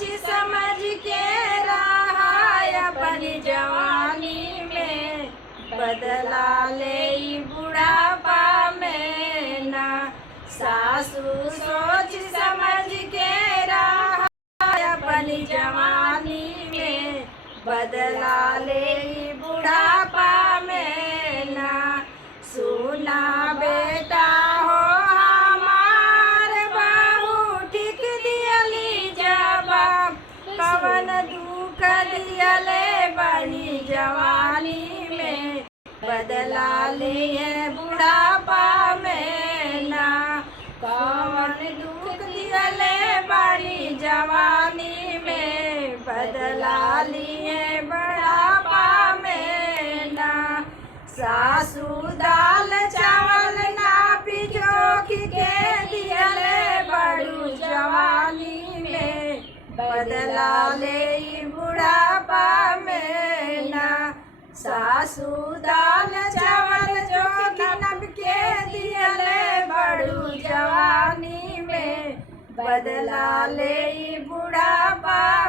सोच समझ के रहा अपनी जवानी में, बदला ले बुढ़ापा में ना। सासू सोच समझ के रहा अपनी जवानी में, बदला ले बुढ़ापा में ना। सुना बेटा हो हमार बहू ठीक दियली जवाब, पवन दुख दियले बड़ी जवानी में, बदला लिए बुढ़ापा में ना। पवन दुख दियले बड़ी जवानी में, बदला लिए बुढ़ापा में ना। सासू दाल चावल ना पिजोख के दियले बड़ू जवानी में, बदला ले बुढ़ापा में ना। सासू दाल चावल जो नब के दियले बड़ू जवानी में, बदला ले बुढ़ापा